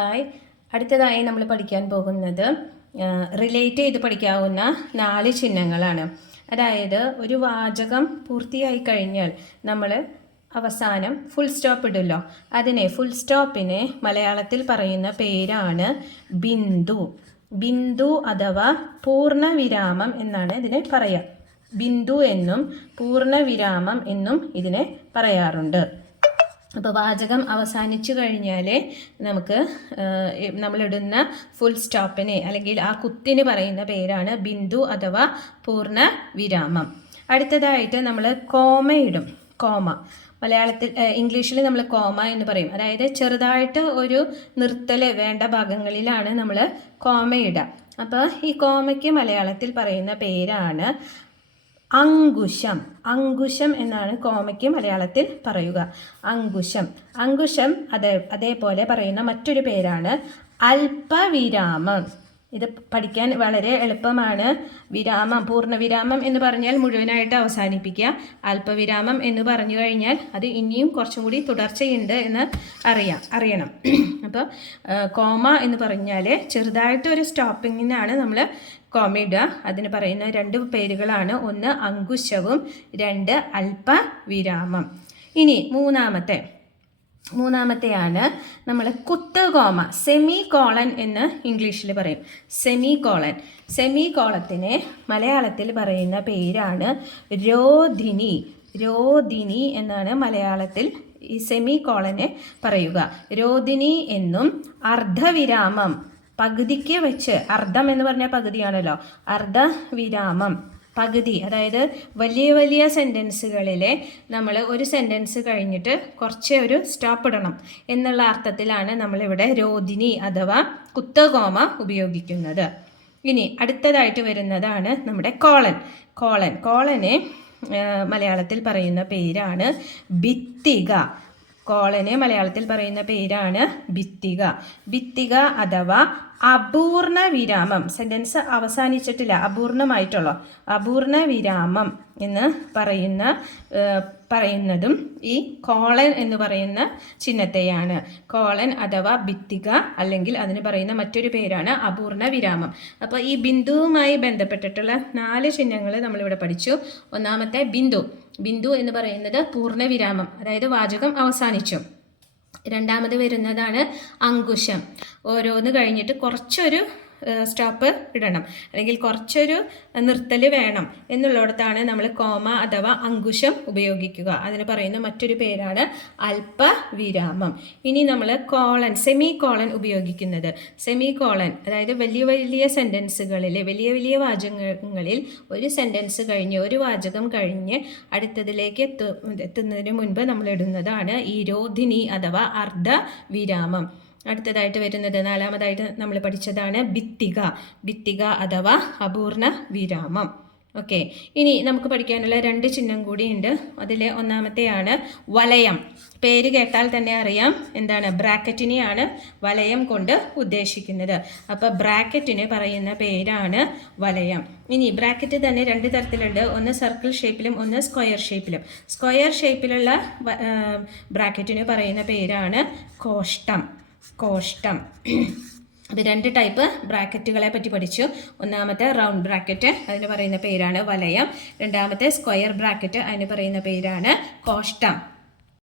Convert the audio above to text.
Hi, അടുത്തതായി നമ്മൾ പഠിക്കാൻ പോകുന്നത് റിലേറ്റ് ചെയ്ത് പഠിക്കാവുന്ന 4 ചിഹ്നങ്ങളാണ്. അതായത് ഒരു വാചകം പൂർത്തിയായി കഴിഞ്ഞാൽ നമ്മൾ അവസാനം ഫുൾ സ്റ്റോപ്പ് ഇടുമല്ലോ, അതിനെ ഫുൾ സ്റ്റോപ്പിനെ മലയാളത്തിൽ പറയുന്ന പേരാണ് ബിന്ദു. ബിന്ദു അഥവാ പൂർണ്ണവിരാമം എന്നാണ് ഇതിനെ പറയുക. ബിന്ദു എന്നും പൂർണ്ണവിരാമം എന്നും ഇതിനെ പറയാറുണ്ട്. അപ്പോൾ വാചകം അവസാനിച്ചു കഴിഞ്ഞാൽ നമുക്ക് നമ്മളിടുന്ന ഫുൾ സ്റ്റോപ്പിനെ അല്ലെങ്കിൽ ആ കുത്തിന് പറയുന്ന പേരാണ് ബിന്ദു അഥവാ പൂർണ്ണ വിരാമം. അടുത്തതായിട്ട് നമ്മൾ കോമയിടും. കോമ മലയാളത്തിൽ ഇംഗ്ലീഷിൽ നമ്മൾ കോമ എന്ന് പറയും. അതായത് ചെറുതായിട്ട് ഒരു നിർത്തൽ വേണ്ട ഭാഗങ്ങളിലാണ് നമ്മൾ കോമയിടുക. അപ്പോൾ ഈ കോമയ്ക്ക് മലയാളത്തിൽ പറയുന്ന പേരാണ് അങ്കുശം. അങ്കുശം എന്നാണ് കോമയ്ക്ക് മലയാളത്തിൽ പറയുക. അങ്കുശം. അങ്കുശം അതേപോലെ പറയുന്ന മറ്റൊരു പേരാണ് അല്പവിരാമം. ഇത് പഠിക്കാൻ വളരെ എളുപ്പമാണ്. വിരാമം, പൂർണ്ണവിരാമം എന്ന് പറഞ്ഞാൽ മുഴുവനായിട്ട് അവസാനിപ്പിക്കുക. അല്പവിരാമം എന്ന് പറഞ്ഞു കഴിഞ്ഞാൽ അത് ഇനിയും കുറച്ചും കൂടി തുടർച്ചയുണ്ട് എന്ന് അറിയണം. അപ്പോൾ കോമ എന്ന് പറഞ്ഞാൽ ചെറുതായിട്ടൊരു സ്റ്റോപ്പിങ്ങിനാണ് നമ്മൾ കോമ ഇടുക. അതിന് പറയുന്ന 2 പേരുകളാണ്, ഒന്ന് അങ്കുശവും 2 അല്പവിരാമം. ഇനി മൂന്നാമത്തെയാണ് നമ്മൾ കുത്തുകോമ. സെമി കോളൻ എന്ന് ഇംഗ്ലീഷിൽ പറയും. സെമി കോളത്തിനെ മലയാളത്തിൽ പറയുന്ന പേരാണ് രോധിനി. രോധിനി എന്നാണ് മലയാളത്തിൽ ഈ സെമി കോളനെ പറയുക. രോധിനി എന്നും അർദ്ധവിരാമം, പകുതിക്ക് വെച്ച്, അർദ്ധം എന്ന് പറഞ്ഞാൽ പകുതിയാണല്ലോ, അർദ്ധവിരാമം പകുതി. അതായത് വലിയ വലിയ സെൻറ്റൻസുകളിലെ നമ്മൾ ഒരു സെൻറ്റൻസ് കഴിഞ്ഞിട്ട് കുറച്ച് ഒരു സ്റ്റോപ്പ് ഇടണം എന്നുള്ള അർത്ഥത്തിലാണ് നമ്മളിവിടെ രോധിനി അഥവാ കുത്തകോമ ഉപയോഗിക്കുന്നത്. ഇനി അടുത്തതായിട്ട് വരുന്നതാണ് നമ്മുടെ കോളനെ മലയാളത്തിൽ പറയുന്ന പേരാണ് ഭിത്തിക. കോളനെ മലയാളത്തിൽ പറയുന്ന പേരാണ് ഭിത്തിക. ഭിത്തിക അഥവാ അപൂർണ വിരാമം. സെൻറ്റൻസ് അവസാനിച്ചിട്ടില്ല, അപൂർണമായിട്ടുള്ള അപൂർണ വിരാമം എന്ന് പറയുന്നതും ഈ കോളൻ എന്ന് പറയുന്ന ചിഹ്നത്തെയാണ്. കോളൻ അഥവാ ഭിത്തിക, അല്ലെങ്കിൽ അതിന് പറയുന്ന മറ്റൊരു പേരാണ് അപൂർണ വിരാമം. അപ്പോൾ ഈ ബിന്ദുവുമായി ബന്ധപ്പെട്ടിട്ടുള്ള 4 ചിഹ്നങ്ങൾ നമ്മളിവിടെ പഠിച്ചു. ഒന്നാമത്തെ ബിന്ദു എന്ന് പറയുന്നത് പൂർണ്ണവിരാമം, അതായത് വാചകം അവസാനിച്ചു. രണ്ടാമത് വരുന്നതാണ് അങ്കുശം. ഓരോന്ന് കഴിഞ്ഞിട്ട് കുറച്ചൊരു സ്റ്റോപ്പ് ഇടണം അല്ലെങ്കിൽ കുറച്ചൊരു നിർത്തൽ വേണം എന്നുള്ളിടത്താണ് നമ്മൾ കോമ അഥവാ അങ്കുശം ഉപയോഗിക്കുക. അതിന് പറയുന്ന മറ്റൊരു പേരാണ് അല്പവിരാമം. ഇനി നമ്മൾ സെമി കോളൻ ഉപയോഗിക്കുന്നത്. സെമി കോളൻ അതായത് വലിയ വലിയ സെൻറ്റൻസുകളിൽ, വലിയ വലിയ വാചകങ്ങളിൽ ഒരു സെൻറ്റൻസ് കഴിഞ്ഞ്, ഒരു വാചകം കഴിഞ്ഞ് അടുത്തതിലേക്ക് എത്തുന്നതിന് മുൻപ് നമ്മൾ ഇടുന്നതാണ് ഈ രോധിനി അഥവാ അർദ്ധവിരാമം. അടുത്തതായിട്ട് വരുന്നത്, 4മതായിട്ട് നമ്മൾ പഠിച്ചതാണ് ഭിത്തിക അഥവാ അപൂർണ വിരാമം. ഓക്കെ, ഇനി നമുക്ക് പഠിക്കാനുള്ള 2 ചിഹ്നം കൂടിയുണ്ട്. അതിലെ ഒന്നാമത്തെയാണ് വലയം. പേര് കേട്ടാൽ തന്നെ അറിയാം എന്താണ്, ബ്രാക്കറ്റിനെയാണ് വലയം കൊണ്ട് ഉദ്ദേശിക്കുന്നത്. അപ്പോൾ ബ്രാക്കറ്റിന് പറയുന്ന പേരാണ് വലയം. ഇനി ബ്രാക്കറ്റ് തന്നെ 2 തരത്തിലുണ്ട്, ഒന്ന് സർക്കിൾ ഷേപ്പിലും ഒന്ന് സ്ക്വയർ ഷേപ്പിലും. സ്ക്വയർ ഷേപ്പിലുള്ള ബ്രാക്കറ്റിന് പറയുന്ന പേരാണ് കോഷ്ടം. അപ്പോൾ 2 ടൈപ്പ് ബ്രാക്കറ്റുകളെ പറ്റി പഠിച്ചു. ഒന്നാമത്തെ റൗണ്ട് ബ്രാക്കറ്റ്, അതിന് പറയുന്ന പേരാണ് വലയം. രണ്ടാമത്തെ സ്ക്വയർ ബ്രാക്കറ്റ്, അതിന് പറയുന്ന പേരാണ് കോഷ്ടം.